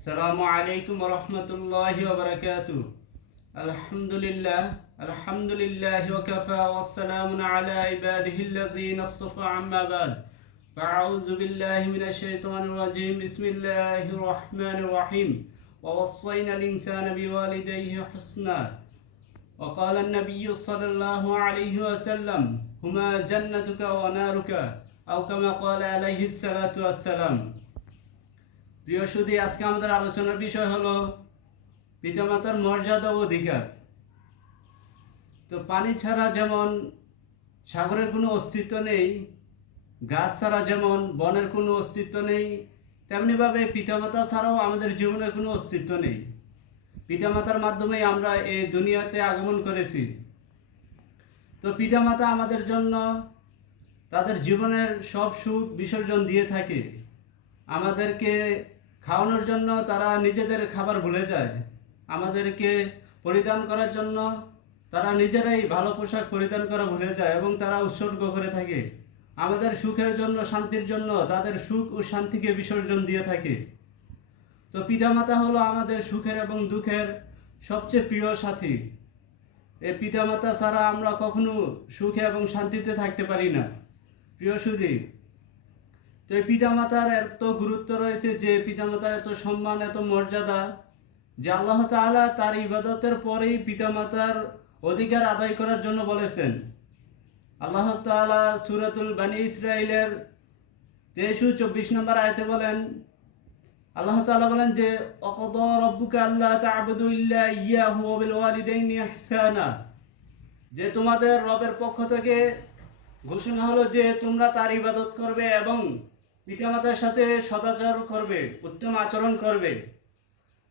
আসসালামু আলাইকুম রহমতুল্লাহি ওয়া বারাকাতুহু। আলহামদুলিল্লাহ আলহামদুলিল্লাহি ওয়া কাফা ওয়া সালামুন আলা ইবাদিহিল্লাযীনা ইসতাফা আম্মা বাদ। ফাআউযু বিল্লাহি মিনাশ শাইতানির রাজীম। বিসমিল্লাহির রহমানির রহিম। ওয়া ওয়াসাইনাল ইনসানা বিওয়ালিদাইহি হুসনা। ওয়া ক্বালা আন-নাবিয়্যু সাল্লাল্লাহু আলাইহি ওয়াসাল্লাম হুমা জান্নাতুকা ওয়া নারুকা আও কামা ক্বালা আলাইহিস সালাতু ওয়াস সালাম। প্রিয় সুধী, আজকে আমাদের আলোচনার বিষয় হলো পিতামাতার মর্যাদা ও অধিকার। তো পানি ছাড়া যেমন সাগরের কোনো অস্তিত্ব নেই, গাছ ছাড়া যেমন বনের কোনো অস্তিত্ব নেই, তেমনিভাবে পিতামাতা ছাড়াও আমাদের জীবনের কোনো অস্তিত্ব নেই। পিতামাতার মাধ্যমেই আমরা এই দুনিয়াতে আগমন করেছি। তো পিতামাতা আমাদের জন্য তাদের জীবনের সব সুখ বিসর্জন দিয়ে থাকে। আমাদেরকে খাওয়ানোর জন্য তারা নিজেদের খাবার ভুলে যায়, আমাদেরকে পরিধান করার জন্য তারা নিজেরাই ভালো পোশাক পরিধান করা ভুলে যায় এবং তারা উৎসর্গ করে থাকে। আমাদের সুখের জন্য, শান্তির জন্য তাদের সুখ ও শান্তিকে বিসর্জন দিয়ে থাকে। তো পিতামাতা হলো আমাদের সুখের এবং দুঃখের সবচেয়ে প্রিয় সাথী। এই পিতামাতা ছাড়া আমরা কখনো সুখে এবং শান্তিতে থাকতে পারি না। প্রিয় সুধী, তো এই পিতামাতার এত গুরুত্ব রয়েছে, যে পিতামাতার এত সম্মান, এত মর্যাদা, যে আল্লাহ তাআলা তার ইবাদতের পরেই পিতামাতার অধিকার আদায় করার জন্য বলেছেন। আল্লাহ তাআলা সূরাতুল বানী ইসরাঈলের 23-24 নম্বর আয়াতে বলেন, আল্লাহ তাআলা বলেন যে ওয়াকাদা রাব্বুকা আল্লা তা'বুদু ইল্লা ইয়্যাহু ওয়া বিল ওয়ালিদাইনি ইহসানা, যে তোমাদের রবের পক্ষ থেকে ঘোষণা হলো যে তোমরা তার ইবাদত করবে এবং পিতামাতার সাথে সদাচরণ করবে, উত্তম আচরণ করবে।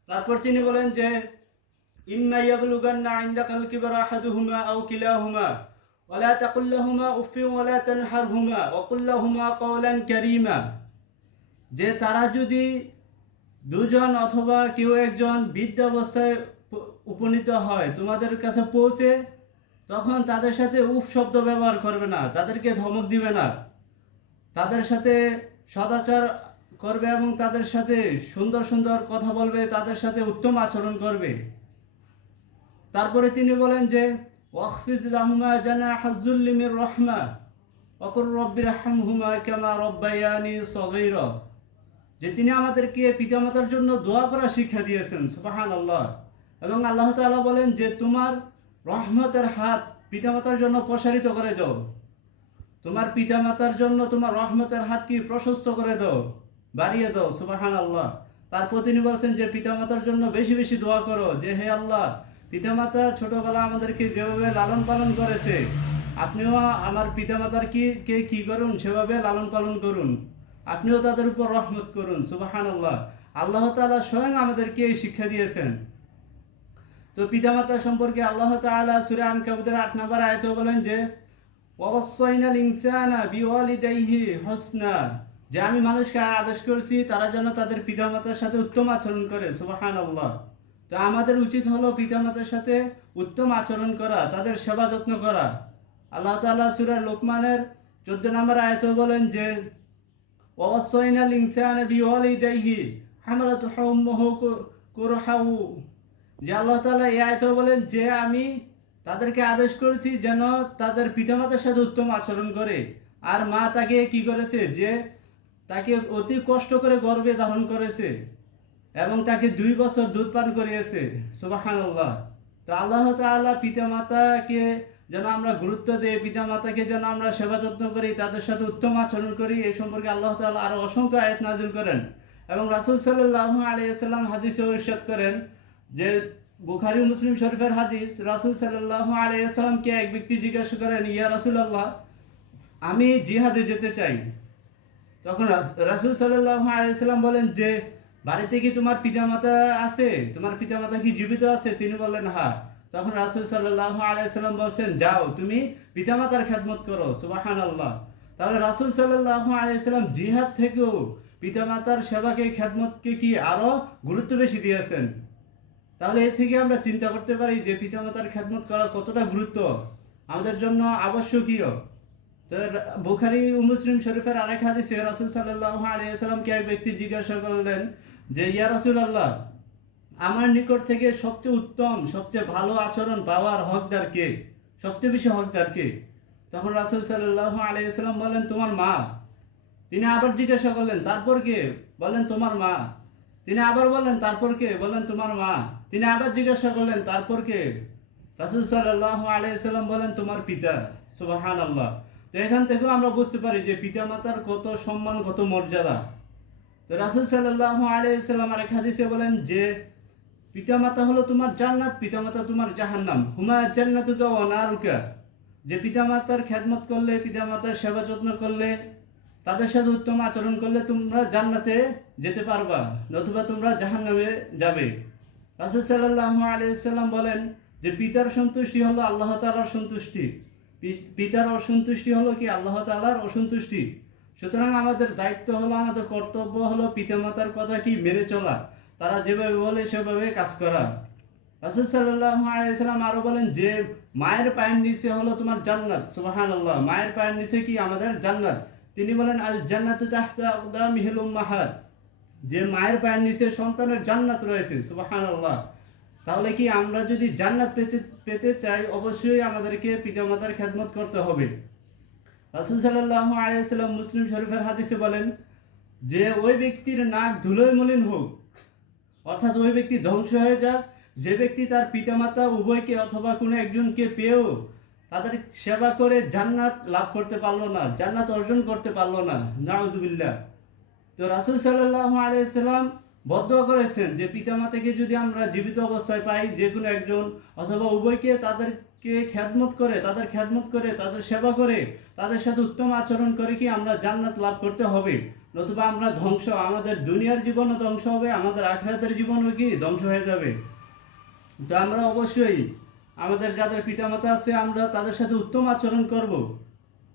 তারপর তিনি বলেন যে ইম্মা ইয়াবলুগান্না ইনদাকাল কিবরা আহাদুহুমা আও কিলাহুমা ওয়ালা তাকুল লাহুমা উফফিন ওয়ালা তানহারহুমা ওয়া কুল লাহুমা কাওলান কারীমা, যে তারা যদি দুজন অথবা কেউ একজন বৃদ্ধাবস্থায় উপনীত হয়, তোমাদের কাছে পৌঁছে, তখন তাদের সাথে উফ শব্দ ব্যবহার করবে না, তাদেরকে ধমক দিবে না, তাদের সাথে সদাচার করবে এবং তাদের সাথে সুন্দর সুন্দর কথা বলবে, তাদের সাথে উত্তম আচরণ করবে। তারপরে তিনি বলেন যে ওয়াখফিজ লাহুমা জানাহা যুল্লি মির রাহমা ওয়া কুর রাব্বিরহামহুমা কামা রাব্বায়ানি সগীরা, যে তিনি আমাদেরকে পিতামাতার জন্য দোয়া করা শিক্ষা দিয়েছেন। সুবহানাল্লাহ। এবং আল্লাহ তাআলা বলেন যে তোমার রহমতের হাত পিতামাতার জন্য প্রসারিত করে দাও, তোমার পিতামাতার জন্য তোমার রহমতের হাত কি প্রশস্ত করে দাও, বাড়িয়ে দাও। সুবহানাল্লাহ। তারপর তিনি বলছেন যে পিতামাতার জন্য বেশি বেশি দোয়া করো, যে হে আল্লাহ, পিতামাতা ছোটবেলা আমাদেরকে যেভাবে লালন পালন করেছে, আপনিও আমার পিতামাতার কি করুন, সেভাবে লালন পালন করুন, আপনিও তাদের উপর রহমত করুন। সুবহানাল্লাহ। আল্লাহ তাআলা স্বয়ং আমাদেরকে এই শিক্ষা দিয়েছেন। তো পিতামাতা সম্পর্কে আল্লাহ তাআলা সূরা আনকাবুতের 8 নম্বর আয়াতে বলেন যে ওয়াসাইনাল ইনসানা বিওয়ালিদাইহি হুসনা, যে আমি মানুষকে আদেশ করছি তারা যেন তাদের পিতামাতার সাথে উত্তম আচরণ করে। সুবহানাল্লাহ। তো আমাদের উচিত হলো পিতামাতার সাথে উত্তম আচরণ করা, তাদের সেবা যত্ন করা। আল্লাহ তাআলা সূরা লোকমানের 14 নম্বর আয়াতে বলেন যে ওয়াসাইনাল ইনসানা বিওয়ালিদাইহি হামালাতুহু উম্মুহু কুরহাউ, যে আল্লাহ তাআলা এই আয়াতে বলেন যে আমি তাদেরকে আদেশ করেছি যেন তাদের পিতামাতার সাথে উত্তম আচরণ করে। আর মা তাকে কি করেছে, যে তাকে অতি কষ্ট করে গর্ভে ধারণ করেছে এবং তাকে 2 বছর দুধ পান করিয়েছে। সুবহানাল্লাহ। তো আল্লাহ তাআলা পিতামাতাকে যেন আমরা গুরুত্ব দেই, পিতামাতাকে যেন আমরা সেবা যত্ন করি, তাদের সাথে উত্তম আচরণ করি, এই সম্পর্কে আল্লাহ তাআলা আরো অসংখ্য আয়াত নাযিল করেন। এবং রাসূল সাল্লাল্লাহু আলাইহি ওয়াসাল্লাম হাদিসে ইরশাদ করেন, যে বুখারী ও মুসলিম শরীফের হাদিস, রাসূল সাল্লাল্লাহু আলাইহি ওয়াসাল্লামকে এক ব্যক্তি জিজ্ঞাসা করেন, ইয়া রাসূলুল্লাহ, আমি জিহাদে যেতে চাই। তখন রাসূল সাল্লাল্লাহু আলাইহি ওয়াসাল্লাম বলেন যে বাড়িতে কি তোমার পিতামাতা আছে, তোমার পিতামাতা কি জীবিত আছে? তিনি বললেন হ্যাঁ। তখন রাসূল সাল্লাল্লাহু আলাইহি ওয়াসাল্লাম বলছেন, যাও তুমি পিতামাতার খেদমত করো। সুবহানাল্লাহ। তাহলে রাসূল সাল্লাল্লাহু আলাইহি ওয়াসাল্লাম জিহাদ থেকেও পিতামাতার সেবাকে, খেদমতকে কি আরো গুরুত্ব বেশি দিয়েছেন। তাহলে এ থেকে আমরা চিন্তা করতে পারি যে পিতামাতার খেদমত করা কতটা গুরুত্ব আমাদের জন্য আবশ্যকীয়। তো বুখারী ও মুসলিম শরীফের আরেক হাদিসে রাসূল সাল্লাল্লাহু আলাইহি ওয়াসাল্লামকে এক ব্যক্তি জিজ্ঞাসা করলেন যে ইয়া রাসূলুল্লাহ, আমার নিকট থেকে সবচেয়ে উত্তম সবচেয়ে ভালো আচরণ পাওয়ার হকদার কে, সবচেয়ে বেশি হকদার কে? তখন রাসূল সাল্লাল্লাহু আলাইহি ওয়াসাল্লাম বলেন তোমার মা। তিনি আবার জিজ্ঞাসা করলেন তারপর কে? বলেন তোমার মা। তিনি আবার বললেন তারপর কে? বলেন তোমার মা। তিনি আবার জিজ্ঞাসা করলেন তারপর কে? রাসূল সাল্লাল্লাহু আলাইহি ওয়াসাল্লাম বলেন তোমার পিতা। সুবহানাল্লাহ। তো এখান থেকেও আমরা বুঝতে পারি যে পিতামাতার কত সম্মান, কত মর্যাদা। তো রাসূল সাল্লাল্লাহু আলাইহি ওয়াসাল্লাম আরেক হাদিসে বলেন যে পিতামাতা হলো তোমার জান্নাত, পিতামাতা তোমার জাহান্নাম। হুমা জান্নাতুকা ওয়া নারুকা। যে পিতামাতার খেদমত করলে, পিতামাতার সেবা যত্ন করলে, তাদের সাথে উত্তম আচরণ করলে তোমরা জান্নাতে যেতে পারবা, নতুবা তোমরা জাহান্নামে যাবে। রাসূল সাল্লাল্লাহু আলাইহি ওয়াসাল্লাম বলেন যে পিতার সন্তুষ্টি হলো আল্লাহ তাআলার সন্তুষ্টি, পিতার অসন্তুষ্টি হলো কি আল্লাহ তাআলার অসন্তুষ্টি। সুতরাং আমাদের দায়িত্ব হলো, আমাদের কর্তব্য হলো পিতামাতার কথা কি মেনে চলা, তারা যেভাবে বলে সেভাবে কাজ করা। রাসূল সাল্লাল্লাহু আলাইহি ওয়াসাল্লাম আরো বলেন যে মায়ের পায়ের নিচে হলো তোমার জান্নাত। সুবহানাল্লাহ। মায়ের পায়ের নিচে কি আমাদের জান্নাত। তিনি বলেন আল জান্নাতু তাহতা আকদামিহিল উম্মাহাত। যে মায়ের পায়ের নিচে সন্তানের জান্নাত রয়েছে। সুবহানাল্লাহ। তাহলে কি আমরা যদি জান্নাত পেতে চাই, অবশ্যই আমাদেরকে পিতামাতার খেদমত করতে হবে। রাসূল সাল্লাল্লাহু আলাইহি ওয়াসাল্লাম মুসলিম শরীফের হাদিসে বলেন যে ওই ব্যক্তির নাক ধুলোয় মলিন হোক, অর্থাৎ ওই ব্যক্তি ধ্বংস হয়ে যাক যে ব্যক্তি তার পিতামাতা উভয়কে অথবা কোনো একজনকে পেয়েও তাদের সেবা করে জান্নাত লাভ করতে পারলো না, জান্নাত অর্জন করতে পারলো না। নাউজুবিল্লাহ। তো রাসূল সাল্লাল্লাহু আলাইহি ওয়াসাল্লাম বদদোয়া করেছেন যে পিতামাতাকে যদি আমরা জীবিত অবস্থায় পাই, যে কোনো একজন অথবা উভয়কে, তাদেরকে খেদমত করে, তাদের সেবা করে, তাদের সাথে উত্তম আচরণ করে কি আমরা জান্নাত লাভ করতে হবে, নতুবা আমরা ধ্বংস, আমাদের দুনিয়ার জীবনও ধ্বংস হবে, আমাদের আখিরাতের জীবনও কি ধ্বংস হয়ে যাবে। তো আমরা অবশ্যই আমাদের যাদের পিতামাতা আছে আমরা তাদের সাথে উত্তম আচরণ করব।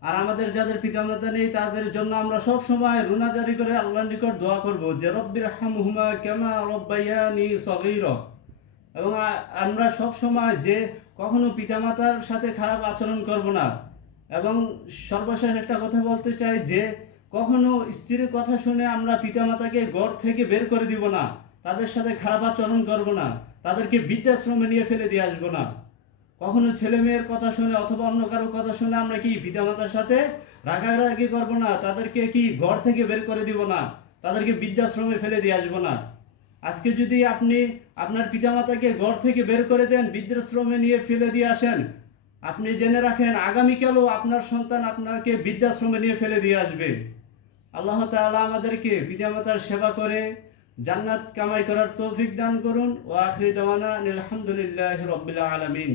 আর আমাদের যাদের পিতামাতা নেই তাদের জন্য আমরা সব সময় রুনাজারি করে আল্লাহর নিকট দোয়া করব যে রব্বিরহামহুমা কামা রব্বায়ানি সগীরা। এবং আমরা সব সময় যে কখনো পিতামাতার সাথে খারাপ আচরণ করব না। এবং সর্বশেষ একটা কথা বলতে চাই যে কখনো স্ত্রীর কথা শুনে আমরা পিতামাতাকে ঘর থেকে বের করে দিব না, তাদের সাথে খারাপ আচরণ করব না, তাদেরকে বৃদ্ধাশ্রমে নিয়ে ফেলে দিয়ে আসবো না। কখনো ছেলে মেয়ের কথা শুনে অথবা অন্য কারোর কথা শুনে আমরা কি পিতামাতার সাথে রাগারাগি করবো না, তাদেরকে কি ঘর থেকে বের করে দিব না, তাদেরকে বৃদ্ধাশ্রমে ফেলে দিয়ে আসবো না। আজকে যদি আপনি আপনার পিতামাতাকে ঘর থেকে বের করে দেন, বৃদ্ধাশ্রমে নিয়ে ফেলে দিয়ে আসেন, আপনি জেনে রাখেন আগামীকালও আপনার সন্তান আপনাকে বৃদ্ধাশ্রমে নিয়ে ফেলে দিয়ে আসবে। আল্লাহ তাআলা আমাদেরকে পিতামাতার সেবা করে জান্নাত কামাই করার তৌফিক দান করুন। ওয়া আখিরু দাওয়ানা আলহামদুলিল্লাহি রাব্বিল আলামিন।